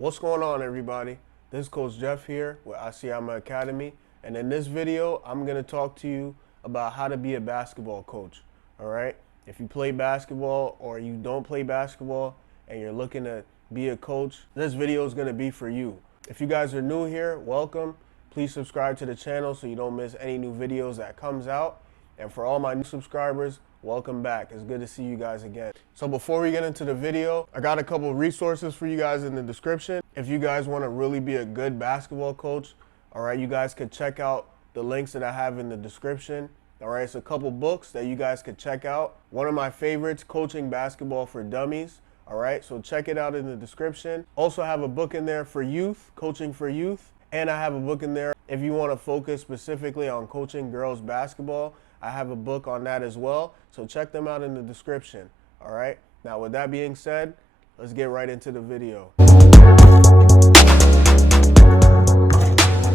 What's going on, everybody? This is Coach Jeff here with Asiamah Academy, and in this video I'm going to talk to you about how to be a basketball coach. All right, if you play basketball or you don't play basketball and you're looking to be a coach, this video is going to be for you. If you guys are new here, welcome. Please subscribe to the channel so you don't miss any new videos that comes out. And for all my new subscribers, welcome back. It's good to see you guys again. So before we get into the video, I got a couple resources for you guys in the description. If you guys want to really be a good basketball coach, all right, you guys could check out the links that I have in the description. All right, it's a couple books that you guys could check out. One of my favorites, Coaching Basketball for Dummies. All right, so check it out in the description. Also have a book in there for youth, coaching for youth. And I have a book in there if you want to focus specifically on coaching girls basketball. I have a book on that as well, so check them out in the description. All right, now with that being said, let's get right into the video.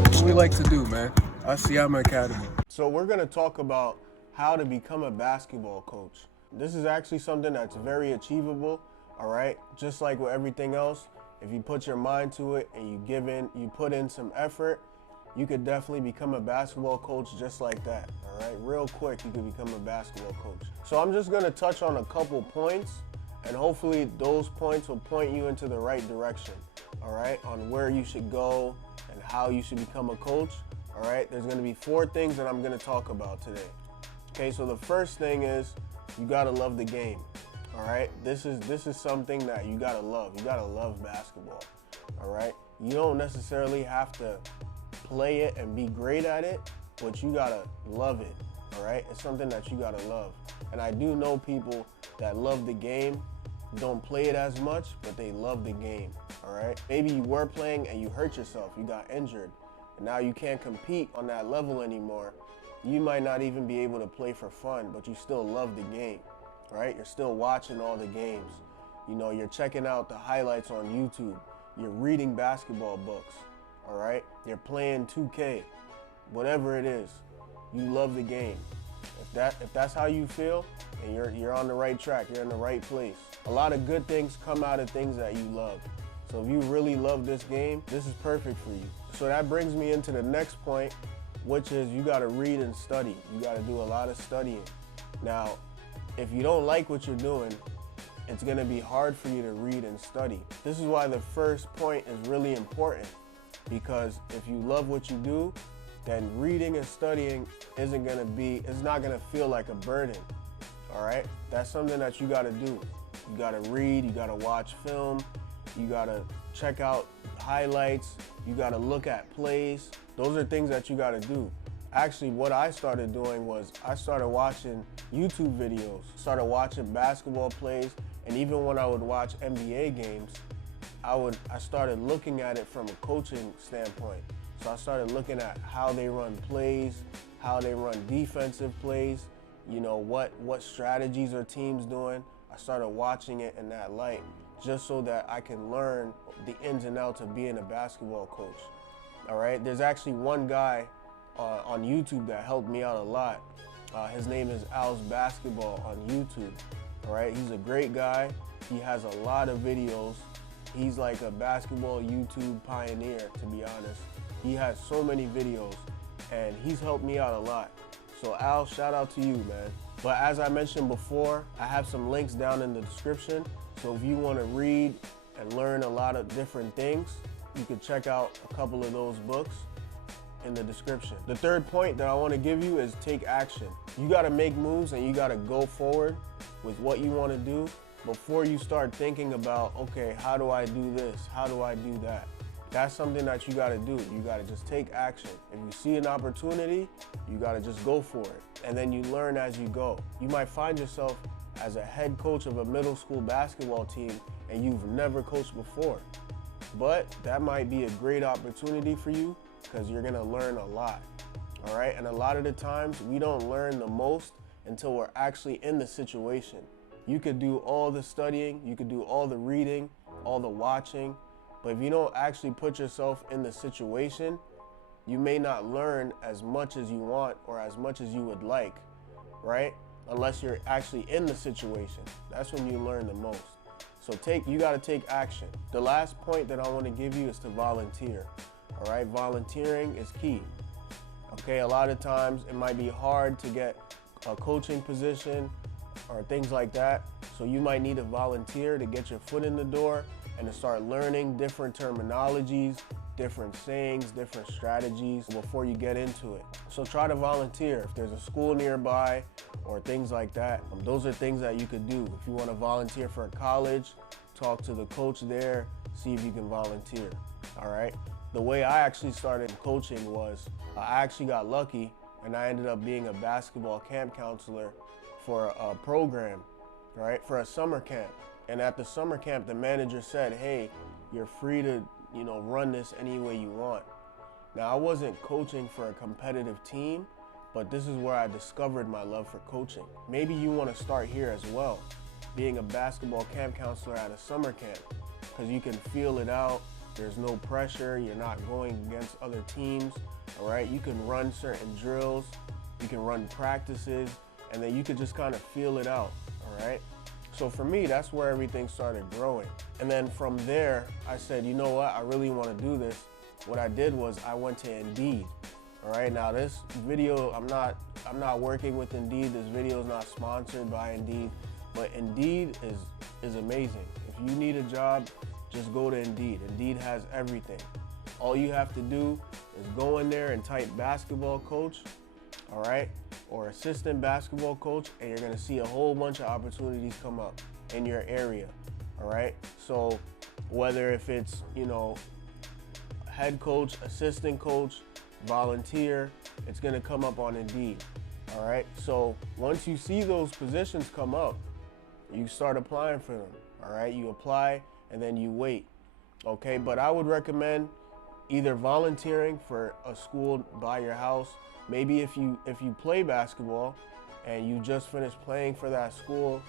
What we like to do, man. Asiamah Academy. So we're going to talk about how to become a basketball coach. This is actually something that's very achievable, all right? Just like with everything else, if you put your mind to it and you put in some effort, you could definitely become a basketball coach just like that, all right? Real quick, you could become a basketball coach. So I'm just gonna touch on a couple points, and hopefully those points will point you into the right direction, all right? On where you should go and how you should become a coach, all right? There's gonna be 4 things that I'm gonna talk about today. Okay, so the first thing is you gotta love the game, all right? This is something that you gotta love. You gotta love basketball, all right? You don't necessarily have to play it and be great at it, but you gotta love it, all right? It's something that you gotta love. And I do know people that love the game, don't play it as much, but they love the game, all right? Maybe you were playing and you hurt yourself, you got injured, and now you can't compete on that level anymore. You might not even be able to play for fun, but you still love the game, right? You're still watching all the games. You know, you're checking out the highlights on YouTube. You're reading basketball books. All right, you're playing 2K, whatever it is, you love the game. If that's how you feel, and you're on the right track, you're in the right place. A lot of good things come out of things that you love. So if you really love this game, this is perfect for you. So that brings me into the next point, which is you got to read and study. You got to do a lot of studying. Now, if you don't like what you're doing, it's going to be hard for you to read and study. This is why the first point is really important. Because if you love what you do, then reading and studying it's not gonna feel like a burden, all right? That's something that you gotta do. You gotta read, you gotta watch film, you gotta check out highlights, you gotta look at plays. Those are things that you gotta do. Actually, what I started doing was I started watching YouTube videos, started watching basketball plays, and even when I would watch NBA games, I started looking at it from a coaching standpoint. So I started looking at how they run plays, how they run defensive plays, you know, what strategies are teams doing. I started watching it in that light just so that I can learn the ins and outs of being a basketball coach. All right, there's actually one guy on YouTube that helped me out a lot. His name is Al's Basketball on YouTube. All right, he's a great guy. He has a lot of videos. He's like a basketball YouTube pioneer, to be honest. He has so many videos, and he's helped me out a lot. So Al, shout out to you, man. But as I mentioned before, I have some links down in the description. So if you want to read and learn a lot of different things, you can check out a couple of those books in the description. The third point that I want to give you is take action. You got to make moves and you got to go forward with what you want to do before you start thinking about, okay, how do I do this? How do I do that? That's something that you gotta do. You gotta just take action. If you see an opportunity, you gotta just go for it. And then you learn as you go. You might find yourself as a head coach of a middle school basketball team and you've never coached before. But that might be a great opportunity for you because you're gonna learn a lot, all right? And a lot of the times we don't learn the most until we're actually in the situation. You could do all the studying, you could do all the reading, all the watching, but if you don't actually put yourself in the situation, you may not learn as much as you want or as much as you would like, right? Unless you're actually in the situation. That's when you learn the most. So you gotta take action. The last point that I wanna give you is to volunteer, all right? Volunteering is key, okay? A lot of times it might be hard to get a coaching position or things like that. So you might need to volunteer to get your foot in the door and to start learning different terminologies, different sayings, different strategies before you get into it. So try to volunteer if there's a school nearby or things like that. Those are things that you could do. If you want to volunteer for a college, talk to the coach there, see if you can volunteer, all right? The way I actually started coaching was I actually got lucky and I ended up being a basketball camp counselor for a program, right, for a summer camp. And at the summer camp, the manager said, hey, you're free to, run this any way you want. Now, I wasn't coaching for a competitive team, but this is where I discovered my love for coaching. Maybe you want to start here as well, being a basketball camp counselor at a summer camp, because you can feel it out. There's no pressure. You're not going against other teams, all right? You can run certain drills. You can run practices, and then you could just kind of feel it out, all right? So for me, that's where everything started growing. And then from there, I said, you know what? I really want to do this. What I did was I went to Indeed. All right, now this video, I'm not working with Indeed. This video is not sponsored by Indeed, but Indeed is amazing. If you need a job, just go to Indeed. Indeed has everything. All you have to do is go in there and type basketball coach, all right, or assistant basketball coach, and you're gonna see a whole bunch of opportunities come up in your area, all right? So whether if it's, head coach, assistant coach, volunteer, it's gonna come up on Indeed, all right? So once you see those positions come up, you start applying for them, all right? You apply and then you wait, okay? But I would recommend either volunteering for a school by your house. Maybe if you play basketball and you just finished playing for that school,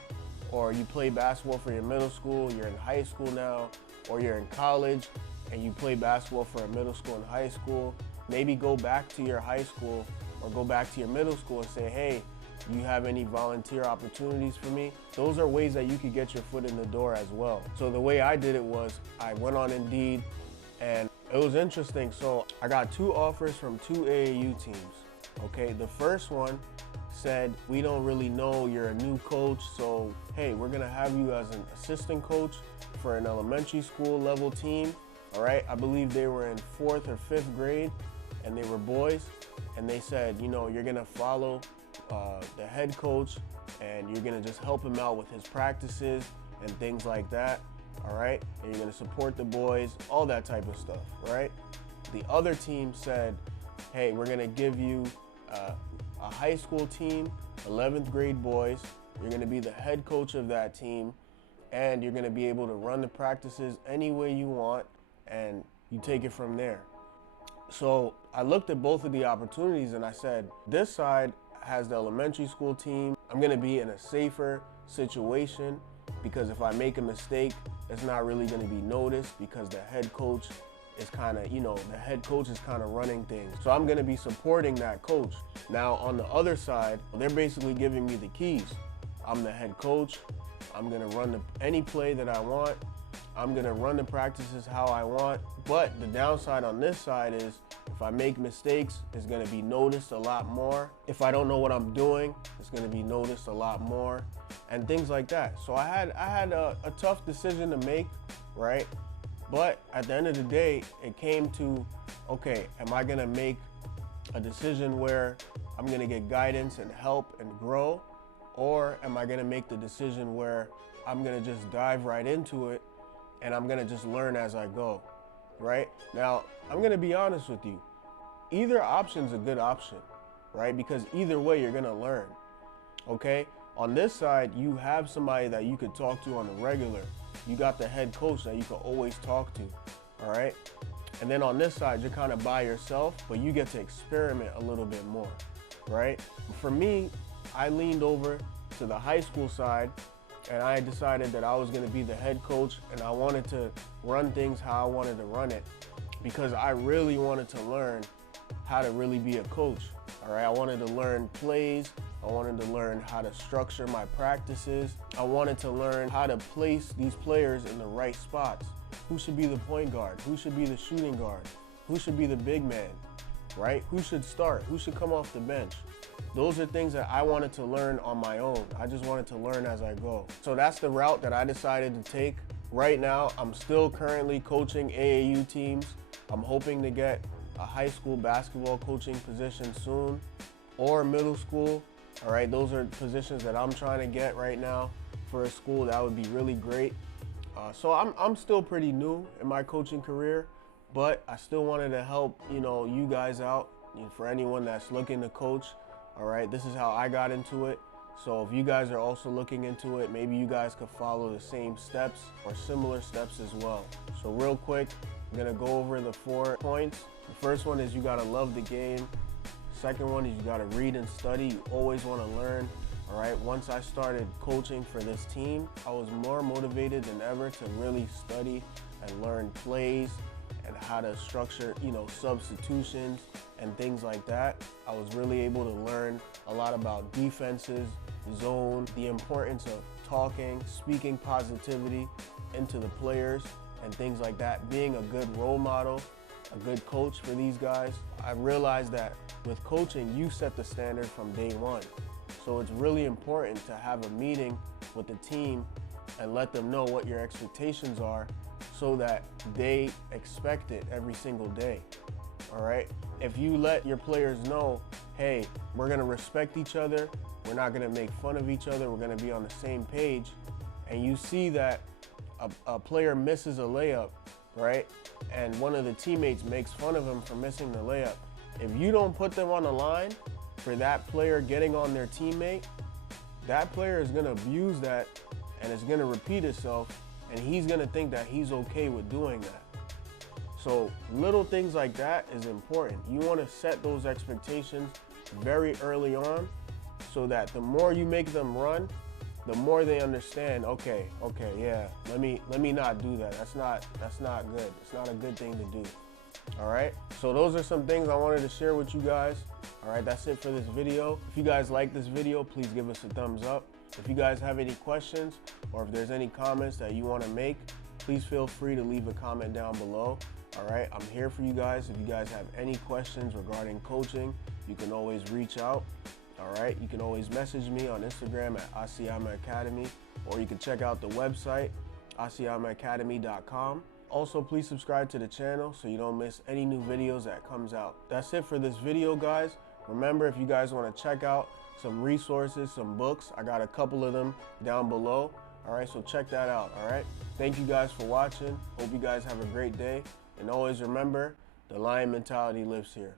or you play basketball for your middle school, you're in high school now, or you're in college and you play basketball for a middle school and high school, maybe go back to your high school or go back to your middle school and say, hey, do you have any volunteer opportunities for me? Those are ways that you could get your foot in the door as well. So the way I did it was I went on Indeed, and it was interesting. So I got 2 offers from 2 AAU teams. Okay, the first one said, we don't really know, you're a new coach, so hey, we're gonna have you as an assistant coach for an elementary school level team, all right? I believe they were in 4th or 5th grade, and they were boys, and they said, you're gonna follow the head coach, and you're gonna just help him out with his practices and things like that, all right? And you're gonna support the boys, all that type of stuff, right? The other team said, hey, we're gonna give you a high school team, 11th grade boys. You're gonna be the head coach of that team, and you're gonna be able to run the practices any way you want, and you take it from there. So I looked at both of the opportunities and I said, this side has the elementary school team. I'm gonna be in a safer situation because if I make a mistake, it's not really gonna be noticed because the head coach is kind of, the head coach is kind of running things. So I'm gonna be supporting that coach. Now on the other side, they're basically giving me the keys. I'm the head coach. I'm gonna run any play that I want. I'm gonna run the practices how I want. But the downside on this side is if I make mistakes, it's gonna be noticed a lot more. If I don't know what I'm doing, it's gonna be noticed a lot more, and things like that. So I had a tough decision to make, right? But at the end of the day, it came to, okay, am I gonna make a decision where I'm gonna get guidance and help and grow? Or am I gonna make the decision where I'm gonna just dive right into it and I'm gonna just learn as I go, right? Now, I'm gonna be honest with you. Either option's a good option, right? Because either way, you're gonna learn, okay? On this side, you have somebody that you could talk to on the regular. You got the head coach that you can always talk to, all right? And then on this side, you're kind of by yourself, but you get to experiment a little bit more, right? For me, I leaned over to the high school side, and I decided that I was gonna be the head coach, and I wanted to run things how I wanted to run it, because I really wanted to learn how to really be a coach. All right, I wanted to learn plays. I wanted to learn how to structure my practices. I wanted to learn how to place these players in the right spots. Who should be the point guard? Who should be the shooting guard? Who should be the big man, right? Who should start? Who should come off the bench? Those are things that I wanted to learn on my own. I just wanted to learn as I go. So that's the route that I decided to take. Right now, I'm still currently coaching AAU teams. I'm hoping to get a high school basketball coaching position soon, or middle school. All right, those are positions that I'm trying to get right now for a school. That would be really great. So I'm still pretty new in my coaching career, but I still wanted to help, you guys out. For anyone that's looking to coach, all right, this is how I got into it. So if you guys are also looking into it, maybe you guys could follow the same steps or similar steps as well. So real quick, I'm gonna go over the 4 points. The first one is you gotta love the game. Second one is you gotta read and study. You always wanna learn. All right, once I started coaching for this team, I was more motivated than ever to really study and learn plays and how to structure, substitutions and things like that. I was really able to learn a lot about defenses, zone, the importance of talking, speaking positivity into the players and things like that, being a good role model, a good coach for these guys. I realized that with coaching, you set the standard from day one. So it's really important to have a meeting with the team and let them know what your expectations are so that they expect it every single day, all right? If you let your players know, hey, we're gonna respect each other, we're not gonna make fun of each other, we're gonna be on the same page, and you see that a player misses a layup, right? And one of the teammates makes fun of him for missing the layup. If you don't put them on the line for that player getting on their teammate, that player is gonna abuse that and it's gonna repeat itself, and he's gonna think that he's okay with doing that. So little things like that is important. You wanna set those expectations very early on so that the more you make them run, the more they understand, okay, yeah, let me not do that. That's not good. It's not a good thing to do. All right, so those are some things I wanted to share with you guys. All right, that's it for this video. If you guys like this video, please give us a thumbs up. If you guys have any questions or if there's any comments that you want to make, please feel free to leave a comment down below. All right, I'm here for you guys. If you guys have any questions regarding coaching, you can always reach out. All right, you can always message me on Instagram at Asiamah Academy, or you can check out the website, asiamahacademy.com. Also, please subscribe to the channel so you don't miss any new videos that comes out. That's it for this video, guys. Remember, if you guys want to check out some resources, some books, I got a couple of them down below. All right, so check that out, all right? Thank you guys for watching. Hope you guys have a great day. And always remember, the lion mentality lives here.